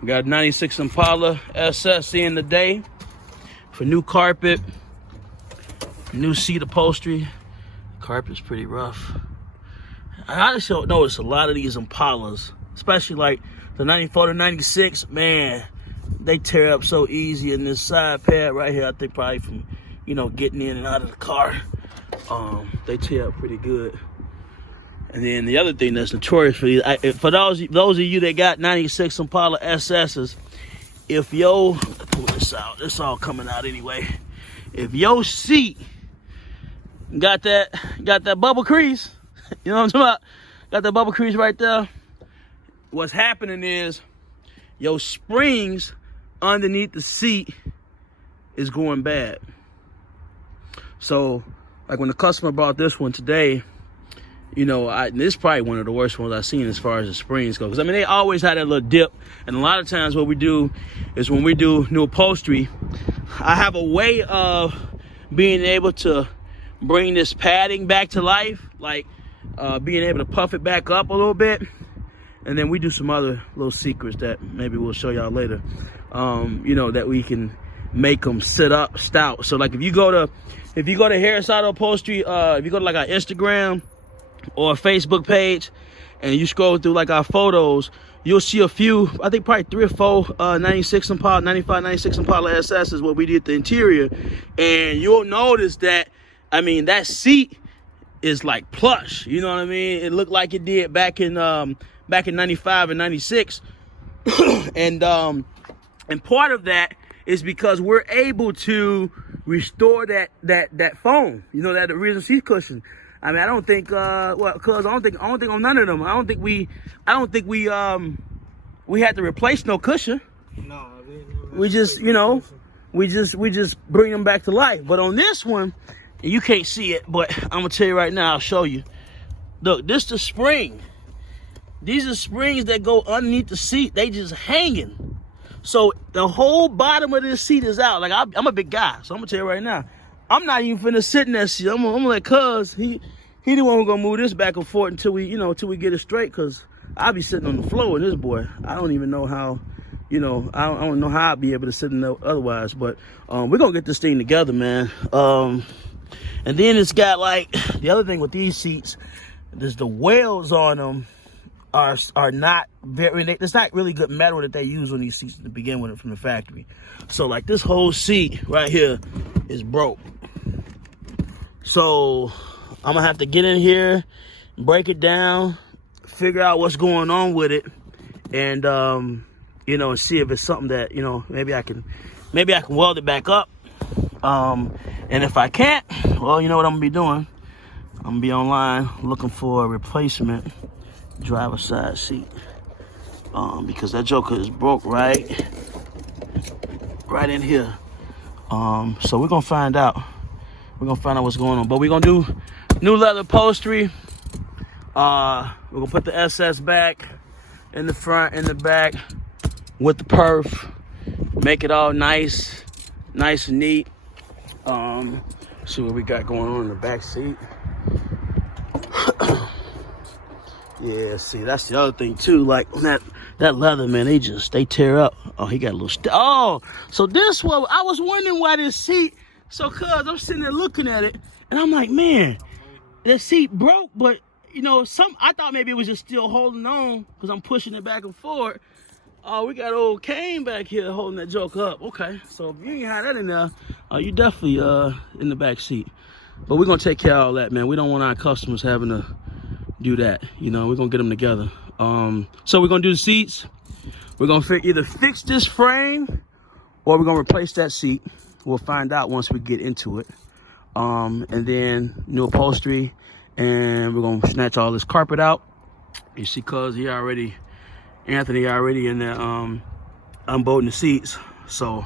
We got 96 Impala SS in today for new carpet, new seat upholstery. Carpet's pretty rough. I just don't notice a lot of these Impalas, especially like the 94 to 96, man, they tear up so easy in this side pad right here. I think probably from, you know, getting in and out of the car. They tear up pretty good. And then the other thing that's notorious for these, for those of you that got 96 Impala SS's, if yo, pull this out, it's all coming out anyway. If your seat got that bubble crease, you know what I'm talking about? Got that bubble crease right there. What's happening is your springs underneath the seat is going bad. So, like when the customer bought this one today, you know, this is probably one of the worst ones I've seen as far as the springs go. Because, I mean, they always had that little dip. And a lot of times what we do is when we do new upholstery, I have a way of being able to bring this padding back to life. Like being able to puff it back up a little bit. And then we do some other little secrets that maybe we'll show y'all later. You know, that we can make them sit up stout. So, like, if you go to Harris Auto Upholstery, if you go to like our Instagram or a Facebook page and you scroll through like our photos, you'll see a few, I think probably 3 or 4 96 Impala, 95, 96 Impala SS is what we did the interior. And you'll notice that, I mean, that seat is like plush, you know what I mean? It looked like it did back in 95 and 96. And part of that is because we're able to restore that foam, you know, that original seat cushion. I mean, I don't think, cause I don't think on none of them. I don't think we had to replace no cushion. No, we just, you know, we just bring them back to life. But on this one, you can't see it, but I'm gonna tell you right now, I'll show you. Look, this the spring. These are springs that go underneath the seat. They just hanging. So the whole bottom of this seat is out. Like, I'm a big guy, so I'm gonna tell you right now, I'm not even finna sit in that seat. I'm gonna let Cuz, he the one who's gonna move this back and forth until we get it straight, cause I'll be sitting on the floor with this boy. I don't even know how, you know, I don't know how I'll be able to sit in there otherwise, but we're gonna get this thing together, man. And then it's got, like, the other thing with these seats, there's the wales on them are not very, it's not really good metal that they use on these seats to begin with from the factory. So, like, this whole seat right here is broke. So I'm gonna have to get in here, break it down, figure out what's going on with it, and you know, and see if it's something that, you know, maybe I can weld it back up. And if I can't, well, you know what I'm gonna be doing? I'm gonna be online looking for a replacement driver's side seat, because that joker is broke right in here. So we're gonna find out. We're gonna find out what's going on. But we're gonna do new leather upholstery. We're gonna put the SS back in the front, in the back with the perf. Make it all nice and neat. See what we got going on in the back seat. Yeah, see, that's the other thing too. Like that leather, man, they tear up. Oh, he got a little so this one, I was wondering why this seat. So, cuz I'm sitting there looking at it, and I'm like, man, the seat broke, but you know, I thought maybe it was just still holding on because I'm pushing it back and forth. Oh, we got old Kane back here holding that joke up. Okay, so if you ain't had that in there, you definitely in the back seat. But we're gonna take care of all that, man. We don't want our customers having to do that. You know, we're gonna get them together. So we're gonna do the seats. We're gonna either fix this frame or we're gonna replace that seat. We'll find out once we get into it. And then new upholstery, and we're gonna snatch all this carpet out. You see, cuz Anthony already in there unbolting the seats. So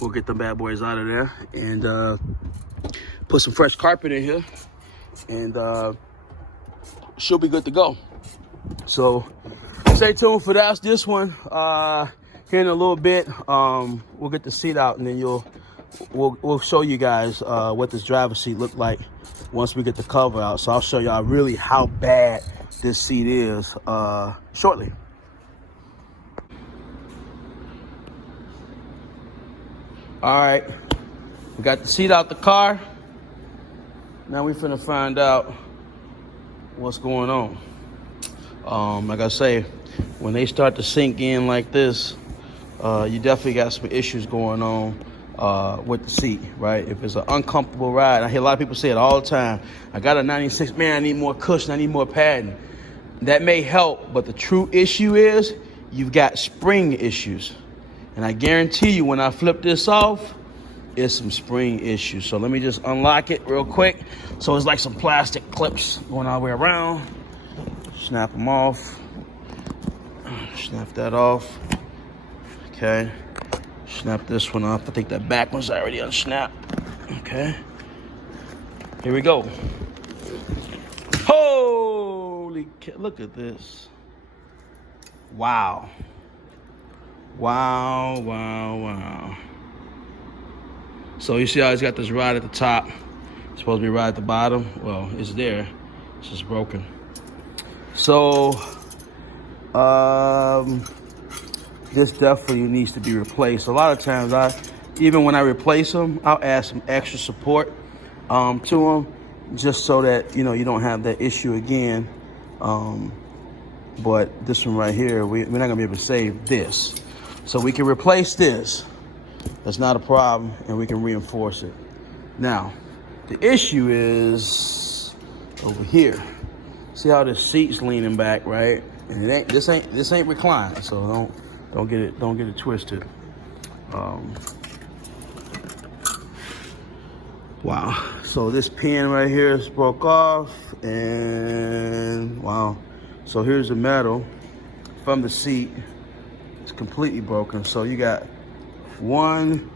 we'll get them bad boys out of there and put some fresh carpet in here, and she'll be good to go. So stay tuned for this one. Here in a little bit, we'll get the seat out, and then we'll show you guys what this driver's seat looked like once we get the cover out. So I'll show y'all really how bad this seat is shortly. All right, we got the seat out the car. Now we finna find out what's going on. Like I say, when they start to sink in like this, you definitely got some issues going on with the seat, right? If it's an uncomfortable ride, I hear a lot of people say it all the time. I got a 96, man, I need more cushion, I need more padding. That may help, but the true issue is you've got spring issues. And I guarantee you when I flip this off, it's some spring issues. So let me just unlock it real quick. So it's like some plastic clips going all the way around. Snap them off. Snap that off. Okay. Snap this one off. I think that back one's already unsnapped. Okay. Here we go. Holy cow, look at this. Wow. Wow, wow, wow. So you see how it's got this rod at the top. It's supposed to be right at the bottom. Well, it's there. It's just broken. So, this definitely needs to be replaced. A lot of times, even when I replace them, I'll add some extra support to them, just so that you don't have that issue again. But this one right here, we're not gonna be able to save this. So we can replace this. That's not a problem, and we can reinforce it. Now, the issue is over here. See how the seat's leaning back, right? And this ain't reclined, so don't get it twisted. Wow. So this pin right here is broke off, and wow. So here's the metal from the seat. It's completely broken. So you got 1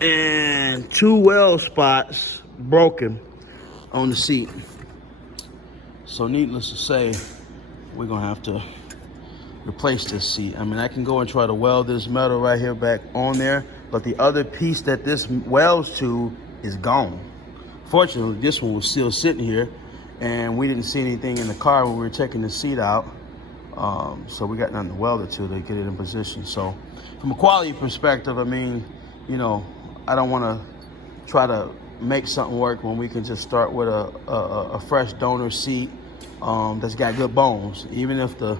and 2 weld spots broken on the seat. So needless to say, we're gonna have to replace this seat. I mean, I can go and try to weld this metal right here back on there, but the other piece that this welds to is gone. Fortunately, this one was still sitting here, and we didn't see anything in the car when we were taking the seat out. So we got nothing to weld it to get it in position. So from a quality perspective, I mean, I don't want to try to make something work when we can just start with a fresh donor seat that's got good bones. Even if the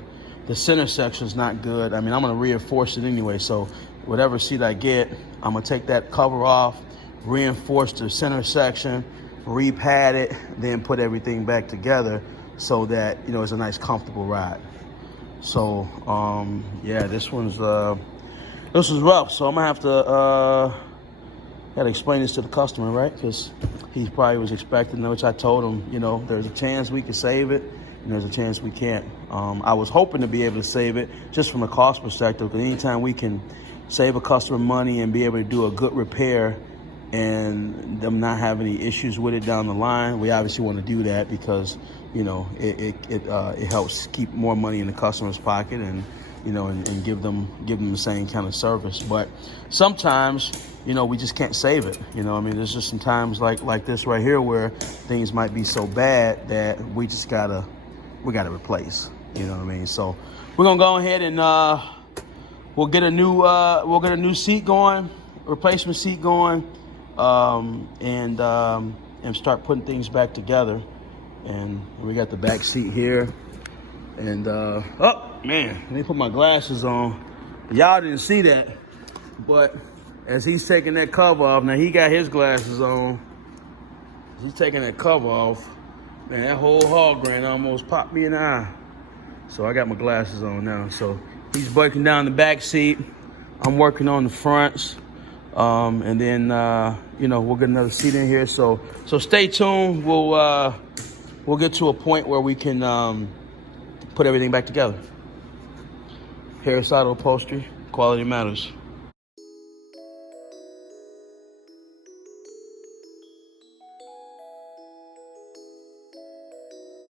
center section's not good, I mean, I'm going to reinforce it anyway. So whatever seat I get, I'm going to take that cover off, reinforce the center section, repad it, then put everything back together so that, it's a nice, comfortable ride. So, yeah, this was rough. So I'm gonna have to, gotta explain this to the customer, right? Because he probably was expecting, which I told him, there's a chance we can save it, and there's a chance we can't. I was hoping to be able to save it just from a cost perspective, because anytime we can save a customer money and be able to do a good repair and them not have any issues with it down the line, we obviously want to do that because, it helps keep more money in the customer's pocket and, and give them the same kind of service. But sometimes, we just can't save it. I mean, there's just some times like this right here where things might be so bad that we gotta replace. You know what I mean? So we're gonna go ahead and we'll get a new seat going, replacement seat going, and start putting things back together. And we got the back seat here. And oh man, let me put my glasses on. Y'all didn't see that, but as he's taking that cover off, now he got his glasses on. He's taking that cover off. Man, that whole hog grain almost popped me in the eye. So I got my glasses on now. So he's breaking down the back seat. I'm working on the fronts. And then, we'll get another seat in here. So stay tuned. We'll get to a point where we can put everything back together. Harris Auto Upholstery, quality matters.